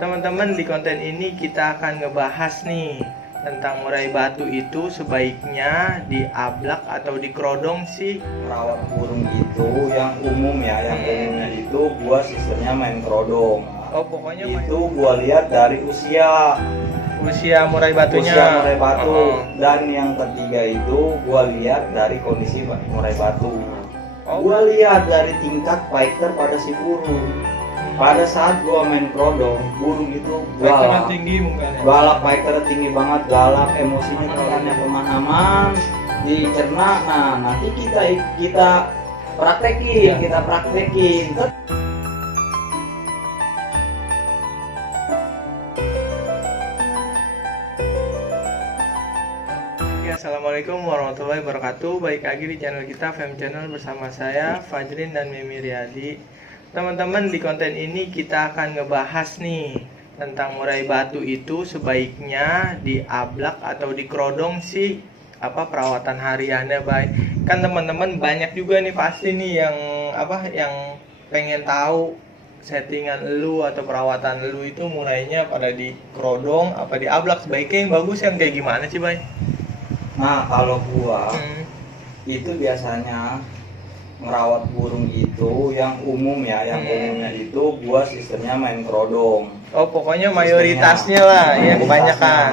Teman-teman, di konten ini kita akan ngebahas nih tentang murai batu itu sebaiknya diablak atau dikerodong sih. Merawat burung itu yang umum ya, yang umumnya itu gua sistemnya main kerodong. Oh, pokoknya Itu gua lihat dari usia murai batunya. usia murai batu. Oh. Dan yang ketiga itu gua lihat dari kondisi murai batu. Oh. Gua lihat dari tingkat fighter pada si burung. Pada saat gua main kerodong, burung itu Fighternya galak. tinggi mungkin ya. Galak, fighternya tinggi banget, galak, emosinya terlalu pemahaman dicerna. Nah, nanti kita praktekin, Ya, assalamualaikum warahmatullahi wabarakatuh. Baik lagi di channel kita, Fem Channel, bersama saya Fajrin dan Mimi Riyadi. Teman-teman, di konten ini kita akan ngebahas nih tentang murai batu itu sebaiknya diablak atau dikerodong sih, perawatan hariannya baik. Kan teman-teman banyak juga nih pasti nih yang pengen tahu settingan lu atau perawatan lu itu murainya pada dikerodong apa diablak, sebaiknya yang bagus yang kayak gimana sih, Bay? Nah, kalau gua itu biasanya merawat burung itu yang umum ya, yang umumnya itu gua sistemnya main kerodong. Oh, pokoknya mayoritasnya lah ya, kebanyakan.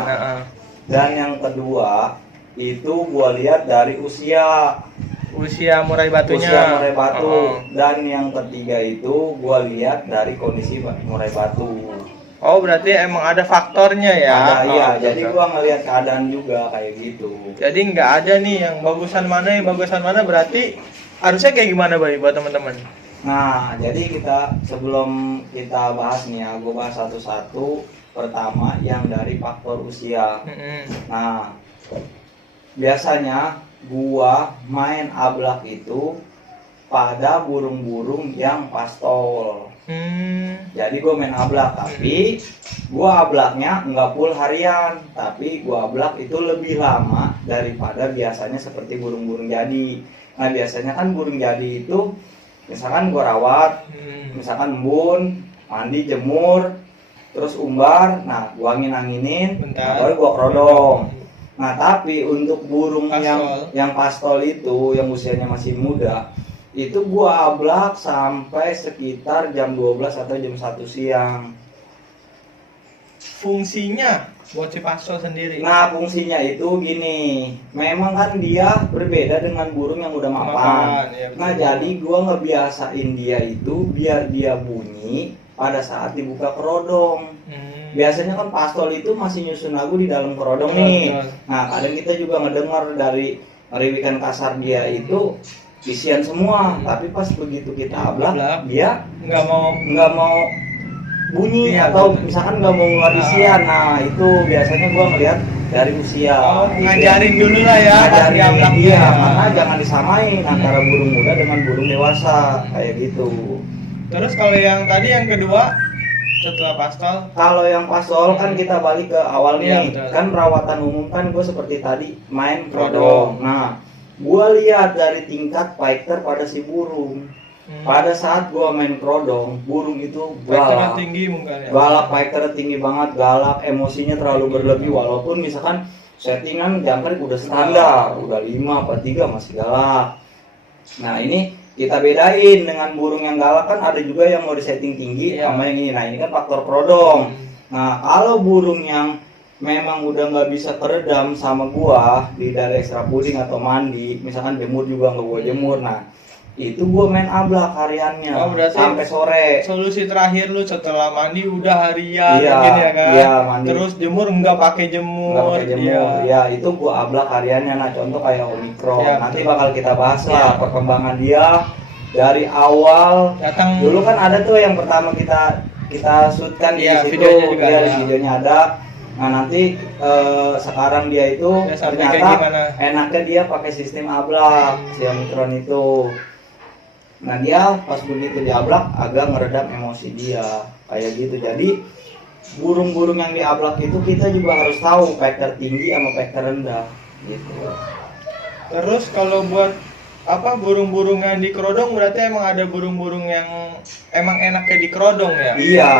Dan yang kedua itu gua lihat dari usia Murai batunya. usia murai batu. Dan yang ketiga itu gua lihat dari kondisi murai batu. Oh, berarti emang ada faktornya ya? Ada, iya. Betul. Jadi gua ngelihat keadaan juga kayak gitu. Jadi nggak ada nih yang bagusan mana, berarti harusnya kayak gimana, Bay, buat teman-teman? Nah, jadi sebelum kita bahas nih ya, gua bahas satu-satu. Pertama yang dari faktor usia. Nah, biasanya gua main ablak itu pada burung-burung yang pastol. Jadi gue main ablak, tapi gue ablaknya nggak full harian, tapi gue ablak itu lebih lama daripada biasanya seperti burung-burung jadi. Nah, biasanya kan burung jadi itu misalkan gue rawat, misalkan embun, mandi, jemur, terus umbar, nah gue angin-anginin, baru gue kerodong. Nah, tapi untuk burung yang pastol itu yang usianya masih muda, itu gua ablak sampai sekitar jam 12 atau jam 1 siang. Fungsinya buat si pastol sendiri? Nah, fungsinya itu gini, memang kan dia berbeda dengan burung yang udah mapan. Ya, Nah, jadi gua ngebiasain dia itu biar dia bunyi pada saat dibuka kerodong. Biasanya kan pastol itu masih nyusun lagu di dalam kerodong nih. Nah, kadang kita juga ngedengar dari ngeriwikan kasar dia itu isian semua, tapi pas begitu kita ablak dia nggak mau bunyi atau misalkan nggak mau ngeluar isian. Nah, itu biasanya gua ngeliat dari usia. Oh, ngajarin dulu lah ya, ngajarin dia, karena jangan disamain antara burung muda dengan burung dewasa kayak gitu. Terus kalau yang tadi yang kedua setelah pastol? Kalau yang pastol kan kita balik ke awal nih, betul. Kan perawatan umum kan gue seperti tadi main kerodong. Nah, gue lihat dari tingkat fighter pada si burung. Pada saat gue main kerodong, burung itu galak. Tinggi mungkin ya. Galak, fighter tinggi banget, galak, emosinya terlalu berlebih. Walaupun misalkan settingan jangkrik udah standar, udah 5 apa 3 masih galak. Nah, ini kita bedain dengan burung yang galak, kan ada juga yang mau disetting tinggi sama yang ini. Nah, ini kan faktor kerodong. Nah, kalau burung yang memang udah nggak bisa keredam sama gua dari ekstra puding atau mandi, misalkan jemur juga nggak gua jemur, nah itu gua main ablak hariannya sampai sore. Solusi terakhir lu setelah mandi udah harian, iya, mungkin ya kan? Iya, mandi. Terus jemur nggak pakai jemur. Ya, itu gua ablak hariannya. Nah, contoh kayak Omicron. Nanti bakal kita bahas lah perkembangan dia dari awal. Dulu kan ada tuh yang pertama kita shoot kan di situ, videonya ada. Nah, nanti sekarang dia itu ternyata enaknya dia pakai sistem ablak si Omicron itu. Nah, dia pas begitu diablak agak ngeredam emosi dia kayak gitu. Jadi burung-burung yang diablak itu kita juga harus tahu factor tinggi sama factor rendah gitu. Terus kalau buat burung-burung yang dikerodong, berarti emang ada burung-burung yang emang enaknya dikerodong ya? Iya.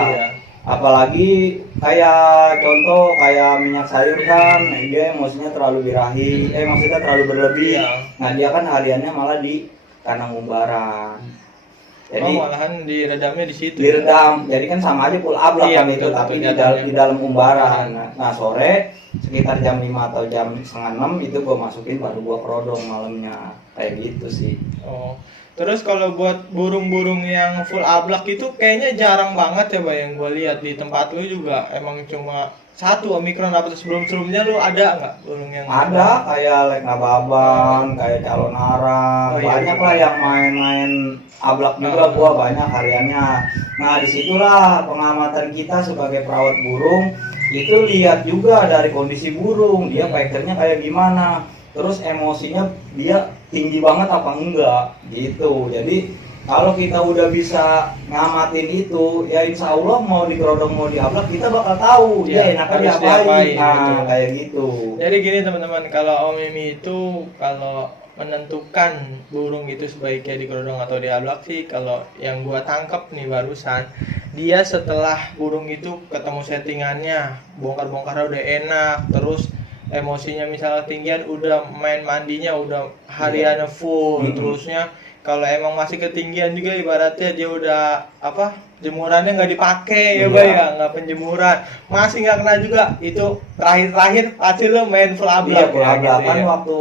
Apalagi kayak contoh kayak minyak sayur kan, dia emosinya terlalu birahi, maksudnya terlalu berlebih. Iya. Nah dia kan hariannya malah di kandang umbaran. Jadi malahan diredamnya di situ. Diredam, jadi kan sama aja full ablak Iya, kan itu, betul, tapi betul, di dalam umbaran. Nah sore sekitar jam 5 atau jam setengah 6 itu gua masukin, baru gua kerodong malamnya, kayak gitu sih. Oh. Terus kalau buat burung-burung yang full ablak itu kayaknya jarang banget ya, Bay, yang gue lihat di tempat lu juga emang cuma satu Omikron. Apa sebelum-sebelumnya lu ada nggak burung yang Ada kayak lek nababan, kayak calon arang, Oh, iya, banyak iya. lah yang main-main ablak juga. Gua banyak hariannya. Nah disitulah pengamatan kita sebagai perawat burung itu lihat juga dari kondisi burung, dia fighternya kayak gimana, terus emosinya dia tinggi banget apa enggak gitu. Jadi kalau kita udah bisa ngamatin itu, ya insya Allah mau dikerodong mau diablak kita bakal tahu Ya, dia enaknya harus diapain. diapain, Nah betul. kayak gitu. Jadi gini teman-teman, kalau Om Mimi itu kalau menentukan burung itu sebaiknya dikerodong atau diablak sih, kalau yang gua tangkap nih barusan, dia setelah burung itu ketemu settingannya, bongkar-bongkarnya udah enak, terus emosinya misalnya tinggian, udah main mandinya udah hariannya full, terusnya kalau emang masih ketinggian juga ibaratnya dia udah apa, jemurannya nggak dipakai ya, Bay, ya nggak penjemuran, masih nggak kena juga, itu terakhir pasti lo main full Iya, ablak full ya, ablak gitu kan ya. waktu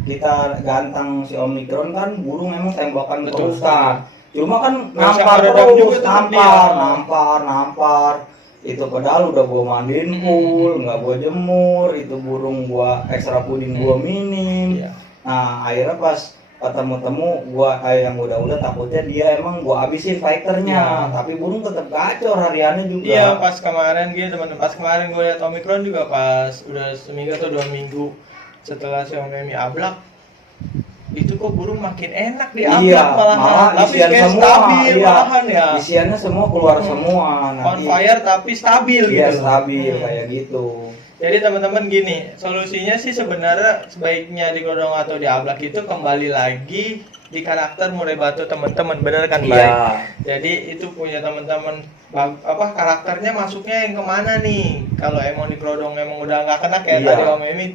kita gantang si Omikron kan burung emang tembakan Betul. terus kan. Cuma kan Nggak usah nampar ngeredam juga terus, tetep dia. nampar. Itu padahal udah gua mandiin full, nggak gua jemur, itu burung gua ekstra puding gua minim. Iya. Nah akhirnya pas ketemu gua kayak yang udah takutnya dia emang gua habisin fighternya, Iya. tapi burung tetap gacor hariannya juga. Iya, pas kemarin gitu teman-teman, pas kemarin gue lihat Omikron juga pas udah seminggu atau 2 minggu setelah si Om Mimi ablak, itu kok burung makin enak di ablak Iya, malahan, malah tapi isian kayak semua, stabil iya. malahan ya. Isiannya semua keluar semua. On Nanti fire tapi stabil iya gitu. stabil kayak gitu. Jadi teman-teman gini, solusinya sih sebenarnya sebaiknya dikerodong atau diablak itu kembali lagi di karakter murai batu teman-teman, bener kan, Bay? Iya. Jadi itu punya teman-teman karakternya masuknya yang kemana nih? Kalau emang dikerodong emang udah nggak kena kayak Iya. tadi Om Emi,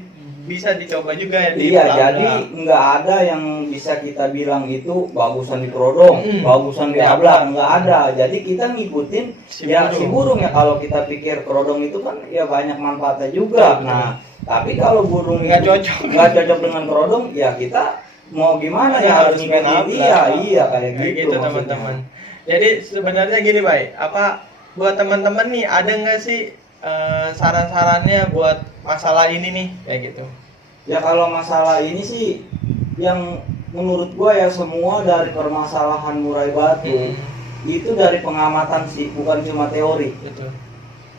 bisa dicoba juga ya di Iya, ablak. jadi nggak ada yang bisa kita bilang itu bagusan di kerodong, bagusan di Diablak. ablak, nggak ada. Jadi kita ngikutin Si si burung. burung ya. Kalau kita pikir kerodong itu kan ya banyak manfaatnya juga. Betul. Nah, tapi kalau burung Nggak itu cocok. nggak cocok dengan kerodong, ya kita mau gimana Ya, ya harus main ngikutin ablak. dia. Iya kayak Kayak gitu, gitu maksudnya. teman-teman. Jadi sebenarnya gini, Bay, apa buat teman-teman nih ada nggak sih saran-sarannya buat masalah ini nih kayak gitu? Ya kalau masalah ini sih yang menurut gua ya semua dari permasalahan murai batu itu dari pengamatan sih, bukan cuma teori. Betul.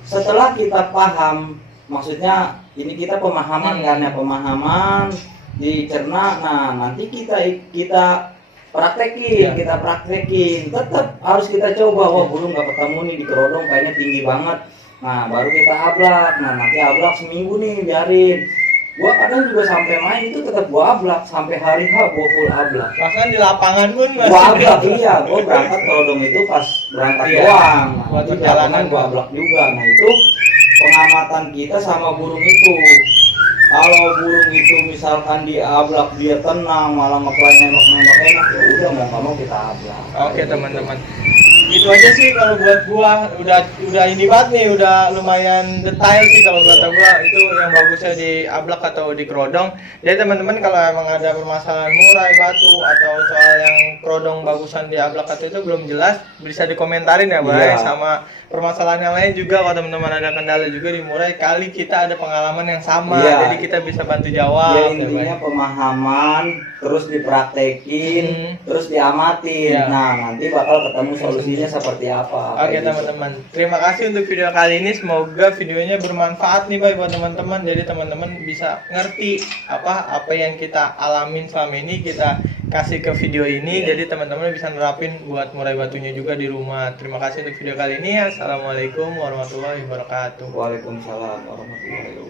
Setelah kita paham, maksudnya ini kita pemahaman kan ya, pemahaman dicerna. Nah nanti kita praktekin, Iya. kita praktekin, tetap harus kita coba. Wah burung nggak ketemu nih di kerodong, kayaknya tinggi banget. Nah baru kita ablak. Nah nanti ablak seminggu nih, biarin. Gua kadang juga sampai main itu tetap gua ablak sampai hari H, gua full ablak. Bahkan di lapangan pun masih Gua ablak, iya. Gua berangkat kerodong itu pas berangkat Iya. doang. Nah, Buat di perjalanan lapangan gua ablak juga. Nah itu pengamatan kita sama burung itu. Kalau burung itu misalkan diablak dia tenang, malah ngeplay nembak enak, ya udah mau nggak mau kita ablak. Oke teman-teman, itu aja sih kalau buat gua, udah ini banget nih, udah lumayan detail sih kalau kata gua, itu yang bagusnya di ablak atau di kerodong. Jadi teman-teman kalau emang ada permasalahan murai batu atau soal yang kerodong bagusan di ablak atau itu belum jelas, bisa dikomentarin ya, Bay. Iya. Sama permasalahan yang lain juga, kalau teman-teman ada kendala juga di murai, kali kita ada pengalaman yang sama, Iya. jadi kita bisa bantu jawab. Ya ya, intinya Bay. pemahaman, terus dipraktekin, terus diamatin. Iya. Nah nanti bakal ketemu solusinya seperti apa. Oke kayak gitu. teman-teman, terima kasih untuk video kali ini. Semoga videonya bermanfaat nih, Bay, buat teman-teman. Jadi teman-teman bisa ngerti apa yang kita alamin selama ini, kita kasih ke video ini. Jadi teman-teman bisa nerapin buat murai batunya juga di rumah. Terima kasih untuk video kali ini. Assalamualaikum warahmatullahi wabarakatuh. Waalaikumsalam warahmatullahi wabarakatuh.